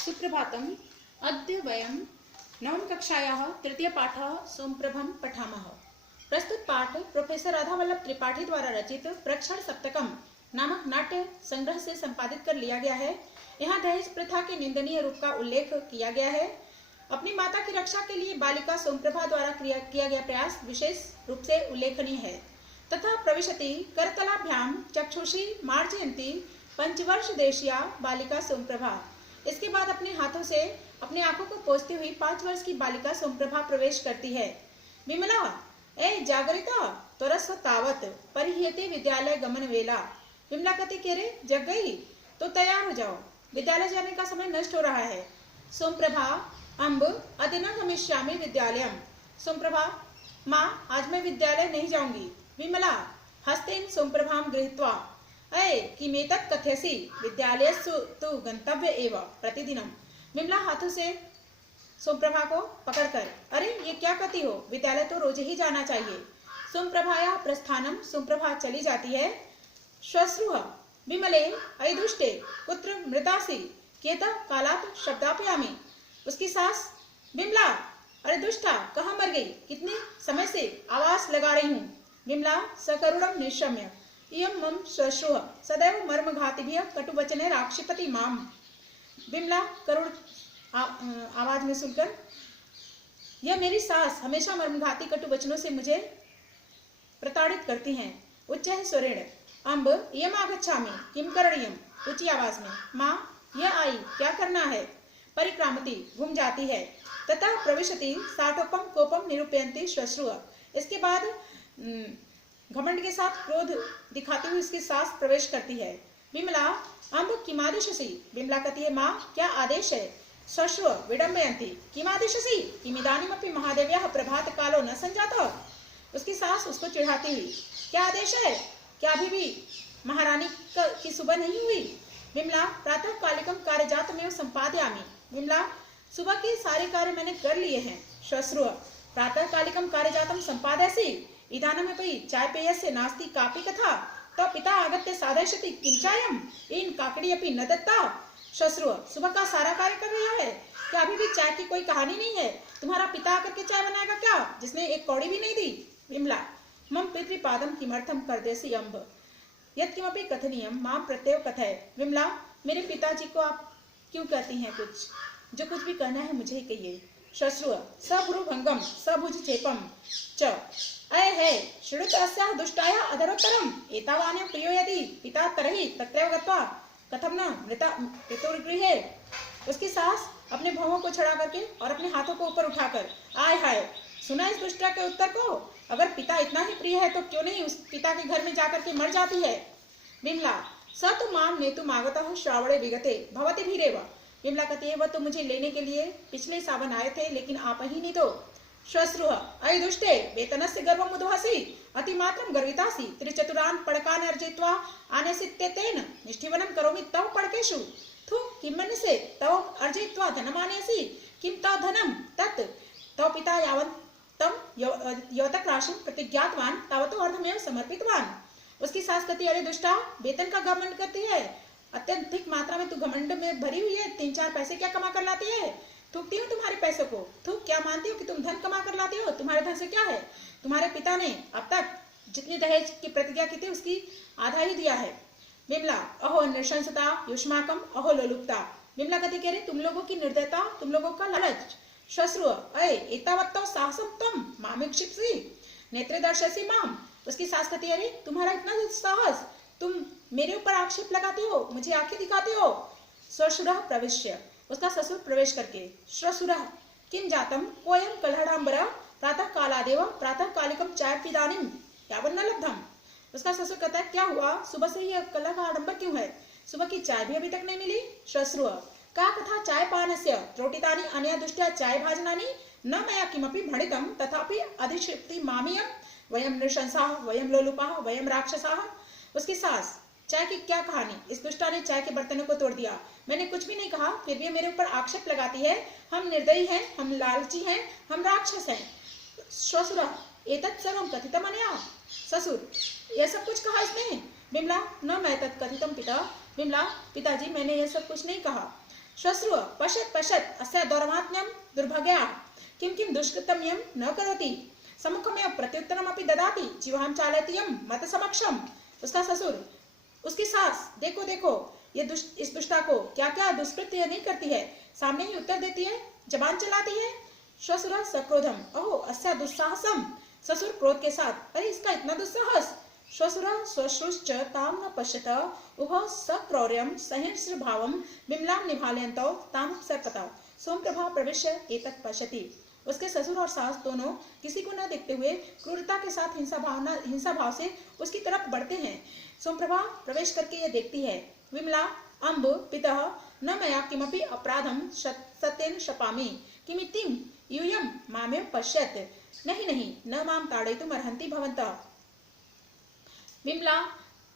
सुप्रभातम्। अद्य वयं नवमकक्षायाः तृतीयपाठः सोमप्रभं पठामः। प्रस्तुत पाठ प्रोफेसर राधावल्लभ त्रिपाठी द्वारा रचित प्रक्षण सप्तकम नामक नाट्य संग्रह से संपादित कर लिया गया है। यहाँ दहेज प्रथा के निंदनीय रूप का उल्लेख किया गया है। अपनी माता की रक्षा के लिए बालिका सोमप्रभा द्वारा किया गया प्रयास विशेष रूप से उल्लेखनीय है तथा प्रविशति करतलाभ्याम चक्षुषी मार्जयंती पंचवर्ष देशिया बालिका सोमप्रभा। इसके बाद अपने हाथों से अपने आंखों को पोंछती हुई 5 वर्ष की बालिका सोमप्रभा प्रवेश करती है। विमला, ए जागरिता, त्वरस्व तावत परिह्यते विद्यालय गमन वेला। विमला कहती के रे जग गई तो तैयार हो जाओ, विद्यालय जाने का समय नष्ट हो रहा है। सोमप्रभा, अम्ब अद्य न गमिष्यामि विद्यालयम। सोमप्रभा, माँ आज मैं विद्यालय नहीं जाऊंगी। विमला, हस्तेन सोमप्रभाम गृहीत्वा, अय किमेतत् कथयसि विद्यालयस्सु तु गंतव्य एव प्रतिदिनम। विमला हाथों से सोमप्रभा को पकड़कर, अरे ये क्या कहती हो, विद्यालय तो रोज ही जाना चाहिए। सोमप्रभाया प्रस्थानम, सोमप्रभा चली जाती है। श्वश्रुः विमले अयि दुष्टे कुत्र मृतासि केत कालात् शब्दापयामि। उसकी सास, विमला अरे दुष्टा कहाँ मर गई, कितने समय से आवाज लगा रही हूँ। विमला सकरुणम निशम्य, इयं मम श्वश्रुः सदैव मर्मघातिभिः कटुवचने राक्षिपति माम। विमला करुण आवाज में सुनकर, यह मेरी सास हमेशा मर्मघाती कटुवचनों से मुझे प्रताड़ित करती हैं। उच्च स्वरेण, अम्ब इयम आगच्छामि किम करणीयम। ऊंची आवाज में, माँ यह आई क्या करना है। परिक्रामती घूम जाती है तथा प्रविशति साटोपम कोपम निरूपयन्ति श्वश्रुः। इसके बाद घमंड के साथ क्रोध दिखाती हुई उसकी सास प्रवेश करती है। विमला, अम्ब किमादिशसि। विमला कहती है, माँ क्या आदेश है। श्वश्रुः विडम्बयन्ति, किमादिशसि किमिदानीमपि महादेव्याः प्रभात कालो न संजातः। उसकी सास उसको चिढ़ाती हुई, क्या आदेश है, क्या अभी भी महारानी की सुबह नहीं हुई। विमला, प्रातः कालिकम कार्यजातमेव संपादयामि। विमला, सुबह के सारे कार्य मैंने कर लिए हैं। श्वश्रुः प्रातः कालिकम कार्यजातम संपादयसि इदानीमपि चायपेयस्य नास्ति कापि कथा तो पिता आगत्य साधयति किं चायम इन काकड़ी अपि न दत्ता। श्वश्रुः सुबह का सारा कार्य कर रहा है, क्या अभी भी चाय की कोई कहानी नहीं है। तुम्हारा पिता आकर के चाय बनाएगा क्या, जिसने एक कौड़ी भी नहीं दी। विमला, मम पितृपादम किमर्थम करदेसि अम्ब यत्किमपि कथनीयम मां प्रत्येव कथय। विमला, मेरे पिताजी को आप क्यों कहती हैं, कुछ जो कुछ भी कहना है मुझे ही कहिए। श्वश्रुः सभ्रुभंगम सभुज चेपम च अय है श्रुत अस्याः दुष्टाया अधरोत्तरम एतावान्य प्रियो यदि पिता तरहि तत्रैव गत्वा कथम न मृता पितुर्गृहे। उसकी सास अपने भवों को छड़ा करके और अपने हाथों को ऊपर उठाकर, आय हाय, सुना इस दुष्टा के उत्तर को। अगर पिता इतना ही प्रिय है तो क्यों नहीं उस पिता के घर में जाकर के मर जाती है। विमला, स तु माम नेतुम आगतः श्रावणे विगते भवती भीरेव। विमला कहती है, वह तो मुझे लेने के लिए पिछले सावन आए थे, लेकिन आप ही नहीं तो। श्वश्रुः अयि दुष्टे वेतनस्य गर्वम् उद्वहसि अतिमात्रं गर्वितासि त्रिचतुरान् पड़कान् अर्जयित्वा आनेसित्यतेन निष्ठीवनं करोमि तव पड़केषु। थु किं मन्यसे तव अर्जयित्वा धनमानयसि किं तव धनं तत् तव पिता यावन्तं यौतक राशिं प्रतिज्ञातवान् तावतो अर्धमेव समर्पितवान्। उसकी सास कहती, अरे दुष्टा, वेतन का घमंड करती है, अत्यधिक मात्रा में तू घमंड में भरी हुई है। 3-4 पैसे क्या कमा कर लाती है, थूकती हूँ तुम्हारे पैसों को। तू क्या मानती हो कि तुम धन कमा कर लाती हो, तुम्हारे धन से क्या है। तुम्हारे पिता ने अब तक जितनी दहेज की प्रतिज्ञा की थी उसकी आधा ही दिया है। विमला, अहो नृशंसता युष्माकम अहो लोलुपता। विमला कहती कह रही, तुम लोगों की निर्दयता, तुम लोगों का लालच। श्वश्रुः अय एतावत्तो साहसम त्वं मामिक्षिप्सि नेत्रे दर्शयसि माम। उसकी सास कहती, अरे तुम्हारा इतना साहस, तुम मेरे ऊपर आक्षेप लगाती हो, मुझे आंखें दिखाती हो। श्वशुरः प्रविश्य, उसका ससुर प्रवेश करके, श्वशुरः किं जातम कोयम कलहडांबरा प्रातः कालादेव प्रातः कालिकम चाय पिदानीम यावन्न लब्धम। उसका ससुर कहता है, क्या हुआ, सुबह से ये कलह का आडंबर क्यों है, सुबह की चाय भी अभी तक नहीं मिली। श्वश्रुः का कथा चाय पानस्य त्रोटितानि अनया दुष्टया चाय भाजनानि न मया किमपि भणितं तथापि अधिक्षिप्ति मामियं वयं नृशंसाः वयं लोलुपाः वयं राक्षसाः। उसकी सास, चाय की क्या कहानी, इस दुष्टा ने चाय के बर्तनों को तोड़ दिया, मैंने कुछ भी नहीं कहा, फिर भी मेरे ऊपर आक्षेप लगाती है। हम निर्दयी हैं, हम लालची हैं, हम राक्षस हैं। श्वशुरः एतत् सर्वं कथितम् अनया। ससुर, यह सब कुछ कहा इसने। विमला, न मैं तत्कथितम पिता। विमला, पिताजी मैंने यह सब कुछ नहीं कहा। श्वश्रुव पश्यत् पश्यत् अस्य दौर्भाग्यं दुर्भाग्या किं किं दुष्कृतं यं न करोति सम्मुखमेव प्रत्युत्तरमपि ददाति जीवां चालयति यं मत समक्षम। उसका ससुर, उसकी सास, देखो देखो ये इस दुष्टा को क्या क्या दुष्कृत्य नहीं करती है, सामने ही उत्तर देती है, जबान चलाती है। श्वशुर सक्रोधम अहो अस्या दुस्साहसम, ससुर क्रोध के साथ, अरे इसका इतना दुस्साहस। श्वशुर श्वश्रुश्च ताम न पश्यत उभौ सक्रौर्यं सहिंस्र भावं विमलां निभालयन्तौ ताम सर्पता सोमप्रभा प्रविश्य एतत् पश्यति। उसके ससुर और सास दोनों किसी को न देखते हुए क्रूरता के साथ हिंसा भाव से उसकी तरफ बढ़ते हैं। सोमप्रभा प्रवेश करके ये देखती है। विमला अम्ब पितः न मया किमपि अपराधम सत्येन शपामि किमितिं यूयं मामेव पश्यत्, नहीं नहीं न माम ताड़यितुम् अर्हन्ति भवन्तः। विमला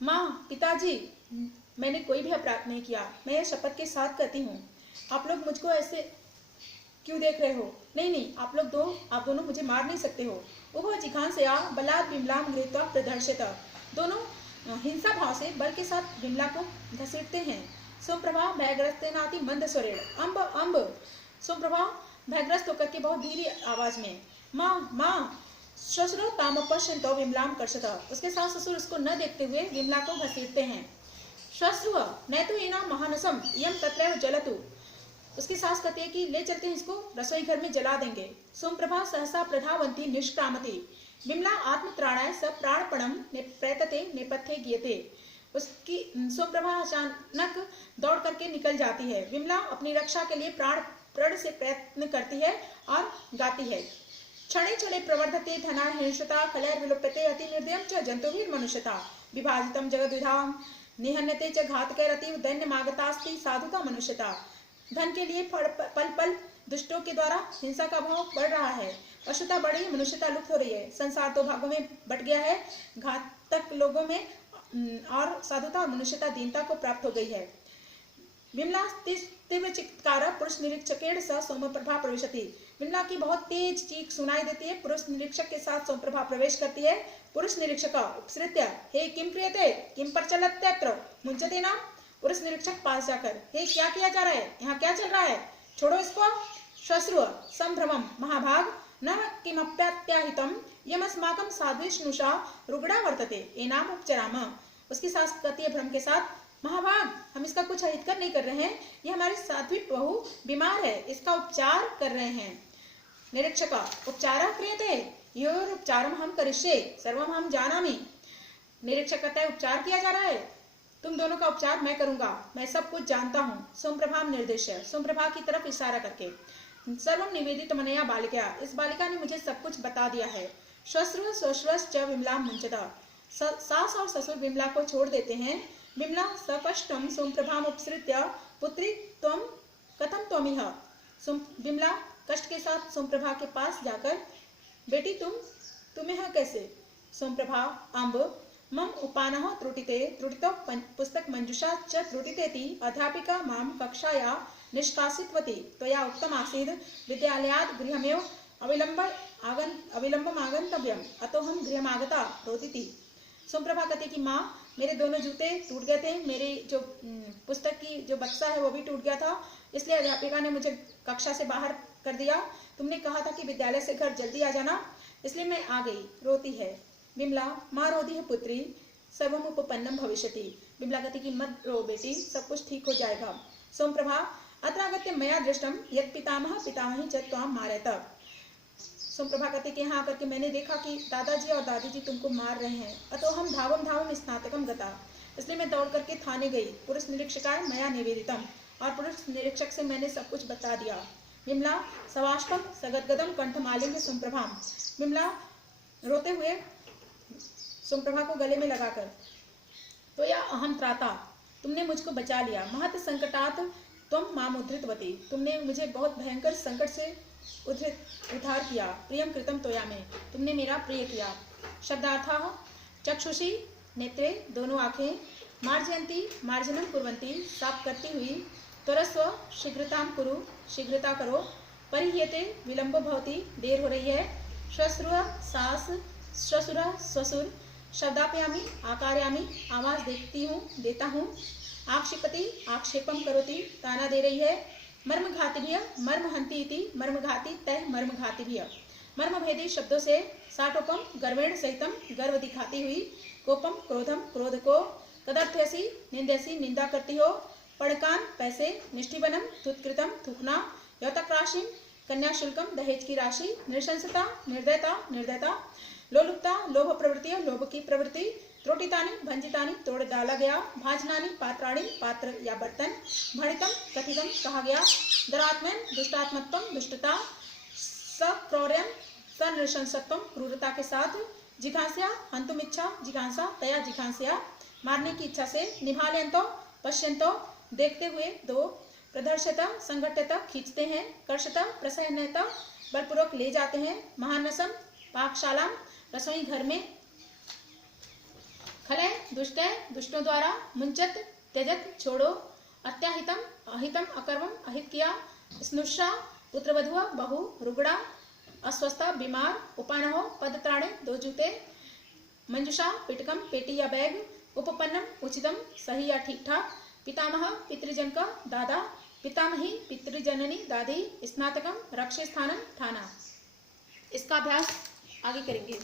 माँ पिताजी मैंने कोई भी अपराध नहीं किया, मैं ये शपथ के साथ कहती हूँ। आप लोग मुझको ऐसे क्यों देख रहे हो? नहीं नहीं आप दोनों मुझे मार नहीं सकते हो। उभौ जिघांसया बलात् विमलां गृहीत्वा प्रदर्शयत, दोनों हिंसा भाव से बल के साथ विमला को घसीटते हैं। सोमप्रभा भयग्रस्तेनाति मंद स्वरेण अम्ब अम्ब, सोमप्रभा भयग्रस्त होकर के बहुत धीरे आवाज में माँ माँ। श्वशुरो ताम पश्यन्तो विमलां कर्षत, उसके सास ससुर उसको न देखते हुए विमला को घसीटते हैं। श्वश्रुव नैतु एनां महानसं इयं तत्रैव जलतु, उसकी सास कहती है कि ले चलते हैं इसको रसोई घर में जला देंगे। सोमप्रभा सहसा प्रधावंती निष्क्रामति विमला आत्मत्राणाय स प्राणपणम प्रयतते नेपथ्ये गीयते, उसकी सोमप्रभा अचानक दौड़ करके निकल जाती है। विमला अपनी रक्षा के लिए प्रण से प्रयत्न करती है और गाती है। क्षणे क्षणे प्रवर्धते धना हिंसता कलैर्विलुप्यते अति निर्दयं च जंतुभिर्मनुष्यता विभाजितं जगद्विधां निहन्यते च घातकैरतीव दैन्यमागतास्ति साधुता मनुष्यता। धन के लिए पल पल दुष्टों के द्वारा हिंसा का भाव बढ़ रहा है, अशुद्धता बढ़ रही है, मनुष्यता लुप्त हो रही है, संसार दो भागों में बट गया है, घातक लोगों में और साधुता और मनुष्यता दीनता को प्राप्त हो गई है। विमला तीव्र चित्कार पुरुष निरीक्षकेण सह सोमप्रभा प्रवेशति, विमला की बहुत तेज चीख सुनाई देती है। पुरुष निरीक्षक के साथ सोमप्रभा प्रवेश करती है। पुरुष निरीक्षक उपसृत्य हे किम क्रियते किम प्रचलत्यत्र मुंचते नाम, पुरुष निरीक्षक पास जाकर हे क्या किया जा रहा है, यहाँ क्या चल रहा है, छोड़ो इसको। श्वश्रुव संभ्रमम महाभाग न किमप्यात्याहितम यमस्माकं साध्विष्णुषा रुग्णा वर्तते एनाम उपचराम, उसकी सास कहती है भ्रम के साथ महाभाग हम इसका कुछ अहितकर नहीं कर रहे हैं, ये हमारी साध्वी बहू बीमार है, इसका उपचार कर रहे हैं। निरीक्षक उपचार क्रियते योर उपचारम हम करिष्ये सर्वम हम जानामि, निरीक्षक कहता है उपचार किया जा रहा है, तुम दोनों का उपचार मैं करूंगा, मैं सब कुछ जानता हूँ। सोमप्रभा निर्देश, सोमप्रभा की तरफ इशारा करके सर्वम निवेदित मनया बालिका, इस बालिका ने मुझे सब कुछ बता दिया है। श्वश्रुव श्वश्रश्च विमला मुंचता, सास और ससुर विमला को छोड़ देते हैं। विमला सकष्टम सोमप्रभाम उपसृत्य पुत्री त्वम कथम त्वमिह, विमला कष्ट के साथ सोमप्रभा के पास जाकर बेटी तुम यहाँ कैसे। सोमप्रभा अम्ब मम उपानः त्रुटिते त्रुटितो पुस्तक मंजुषा च त्रुटितेति अध्यापिका माम कक्षाया निष्कासितवती त्वया उक्तम् आसीत् विद्यालयात् गृहमेव अविलंबम् आगन्तव्यम् अतोऽहं गृहमागता रोदिति। सोमप्रभा कहती कि माँ मेरे दोनों जूते टूट गए थे, मेरी जो पुस्तक की जो बक्सा है वो भी टूट गया था, इसलिए अध्यापिका ने मुझे कक्षा से बाहर कर दिया, तुमने कहा था कि विद्यालय से घर जल्दी आ जाना, इसलिए मैं आ गई, रोती है। विमला माँ रोधी है पुत्री सर्वम उपपन्नम भविष्यति, विमला कहती कि मत रो बेटी सब कुछ ठीक हो जाएगा। सोमप्रभा अत्रागत्य मया दृष्टम यत् पितामह पितामही च त्वां मारयत, सोमप्रभा कहते कि यहाँ आकर के मैंने देखा कि दादाजी और दादी जी तुमको मार रहे हैं, अतो हम धावम स्नातकम गता, इसलिए मैं दौड़ करके थाने गई। पुरुष निरीक्षकाय मया निवेदितम, और पुरुष निरीक्षक से मैंने सब कुछ बता दिया। विमला सवाष्पम सगदगदम कंठमालिंग सोमप्रभा, विमला रोते हुए सोमप्रभा को गले में लगाकर तो या अहम त्राता, तुमने मुझको बचा लिया, महत संकटात तुम माम उद्धृतवती, तुमने मुझे बहुत भयंकर संकट से उद्धार किया। प्रियम कृतम त्वया में, तुमने मेरा प्रिय किया। शब्दार्थः चक्षुषी नेत्रे दोनों आंखें, मार्जयन्ती मार्जनम कुर्वन्ती साफ करती हुई, त्वरस्व शीघ्रताम कुरु शीघ्रता करो, परिह्यते विलंब भवति देर हो रही है। श्वश्रुव सास श्वशुर ससुर, शब्दापयामी आकारयामी आवाज देता हूँ। आक्षेपति आक्षेपम करोति ताना दे रही है। मर्मघातिभ्य मर्महन्ति इति मर्मघाति तय मर्मघातिभ्य। मर्मभेदी शब्दों से साटोपम गर्वेण सहितम गर्व दिखाती हुई, कोपम क्रोधम क्रोध को, तदर्थ्यसी निंदेसी निंदा करती हो, पड़कान पैसे, निष्ठिवनम तुत्कृतम थूकना, यौतकराशिम कन्याशुल्कम दहेज की राशि, नृशंसता निर्दयता निर्दयता, लोलुपता लोभ प्रवृत्ति लोभ की प्रवृत्ति, त्रोटितानि भंजितानि तोड़ डाला गया, भाजनानि पात्राणि पात्र या बर्तन, भणितम कथितम कहा गया, दरात्मन दुष्टात्मत्वम दुष्टता, सक्रौर्यम सनृशंसत्वम क्रूरता के साथ, जिघांस्या हंतुम इच्छा जिघांसा तया जिघांस्या मारने की इच्छा से, निभालयंतो पश्यंतो देखते हुए दो, प्रदर्शता संघटता खींचते हैं, कर्षता प्रसन्नता बलपूर्वक ले जाते हैं, महानसम पाकशाला रसोई घर में, खलय दुष्ट दुष्टों द्वारा, मुंचत त्यजत छोड़ो, अत्याहितम अहितम अकर्मम अहित किया, स्नुषा पुत्रवधुआ बहु रुगड़ा, अस्वस्था बीमार, उपानहो पदत्राणे दो जूते, मंजुषा पिटकम पेटी या बैग, उपपन्नम उचितम सही या ठीक ठाक, पितामह पितृजन का दादा, पितामही पितृजननी दादी, स्नातकम रक्षे स्थानम थाना। इसका अभ्यास आगे करेंगे।